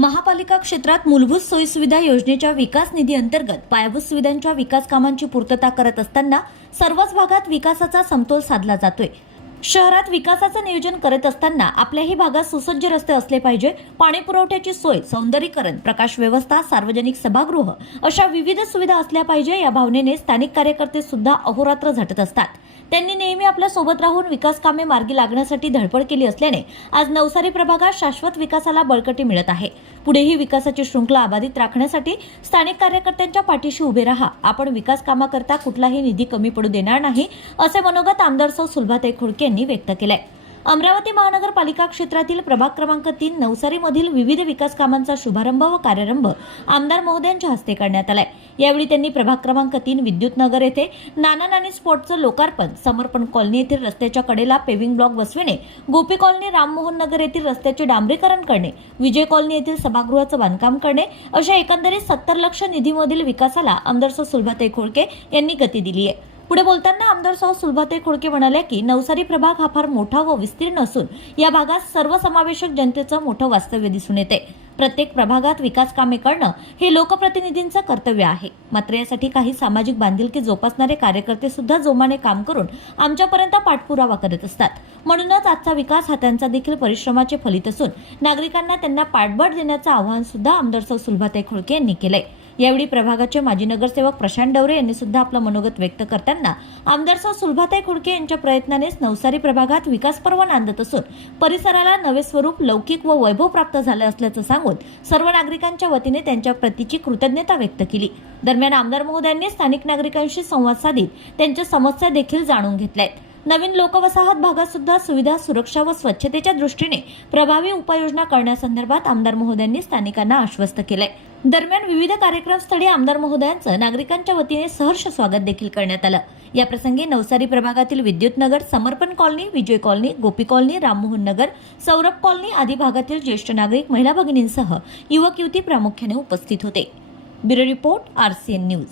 महापालिका क्षेत्रात मूलभूत सोयीसुविधा योजनेच्या विकास निधी अंतर्गत पायाभूत सुविधांच्या विकास कामांची पूर्तता करत असताना सर्वच भागात विकासाचा समतोल साधला जातोय. शहरात विकासाचं नियोजन करत असताना आपल्याही भागात सुसज्ज रस्ते असले पाहिजे पाणी पुरवठ्याची सोय सौंदर्यीकरण प्रकाश व्यवस्था सार्वजनिक सभागृह अशा विविध सुविधा असल्या पाहिजे या भावनेने स्थानिक कार्यकर्ते सुद्धा अहोरात्र झटत असतात. त्यांनी नेहमी आपल्यासोबत राहून विकास कामे मार्गी लागण्यासाठी धडपड केली असल्याने आज नवसारी प्रभागात शाश्वत विकासाला बळकटी मिळत आहे. पुढेही विकासाची शृंखला अबाधित राखण्यासाठी स्थानिक कार्यकर्त्यांच्या पाठीशी उभे राहा. आपण विकास कामाकरता कुठलाही निधी कमी पडू देणार नाही असे मनोगत आमदार सौ सुलभाताई खोडके यांनी व्यक्त केलंय. अमरावती महानगरपालिका क्षेत्रातील प्रभाग क्रमांक तीन नवसारीमधील विविध विकास कामांचा शुभारंभ व कार्यारंभ आमदार महोदयांच्या हस्ते करण्यात आलाय. यावेळी त्यांनी प्रभाग क्रमांक तीन विद्युत नगर येथे नाना नानी स्पॉटचं लोकार्पण समर्पण कॉलनी येथील रस्त्याच्या कडेला पेव्हिंग ब्लॉक बसविणे गोपी कॉलनी राममोहन नगर येथील रस्त्याचे डांबरीकरण करणे विजय कॉलनी येथील सभागृहाचं बांधकाम करणे अशा एकंदरीत सत्तर लक्ष निधीमधील विकासाला आमदार सुलभाताई खोळके यांनी गती दिली आहे पुढे बोलताना आमदार सह सुलभाते खोडके म्हणाले की नवसारी प्रभाग हा फार मोठा व विस्तीर्ण असून या भागात सर्वसमावेशक जनतेचं मोठं वास्तव्य दिसून येते. प्रत्येक प्रभागात विकास कामे करणं हे लोकप्रतिनिधींचं कर्तव्य आहे. मात्र यासाठी काही सामाजिक बांधिलकी जोपासणारे कार्यकर्ते सुद्धा जोमाने काम करून आमच्यापर्यंत पाठपुरावा करत असतात. म्हणूनच आजचा विकास हा त्यांचा देखील परिश्रमाचे फलित असून नागरिकांना त्यांना पाठबळ देण्याचं आवाहन सुद्धा आमदार सौ सुलभाताई खोडके यांनी केलंय. यावेळी प्रभागाचे माजी नगरसेवक प्रशांत डवरे यांनी सुद्धा आपलं मनोगत व्यक्त करताना आमदार सौ सुलभाताई खुडके यांच्या प्रयत्नानेच नवसारी प्रभागात विकास पर्व नांदत असून परिसराला नवे स्वरूप लौकिक व वैभव प्राप्त झालं असल्याचं सांगून सर्व नागरिकांच्या वतीने त्यांच्या प्रतीची कृतज्ञता व्यक्त केली. दरम्यान आमदार महोदयांनी स्थानिक नागरिकांशी संवाद साधित त्यांच्या समस्या देखील जाणून घेतल्या आहेत नवीन लोकवसाहत भागात सुद्धा सुविधा सुरक्षा व स्वच्छतेच्या दृष्टीने प्रभावी उपाययोजना करण्यासंदर्भात आमदार महोदयांनी स्थानिकांना आश्वस्त केलंय. दरम्यान विविध कार्यक्रमस्थळी आमदार महोदयांचं नागरिकांच्या वतीने सहर्ष स्वागत देखील करण्यात आलं. या प्रसंगी नवसारी प्रभागातील Vidyut Nagar Samarpan colony Vijay colony Gopi colony Rammohan Nagar Saurabh colony आदी भागातील ज्येष्ठ नागरिक महिला भगिनींसह युवक युवती प्रामुख्याने उपस्थित होते. Bureau report RCN news.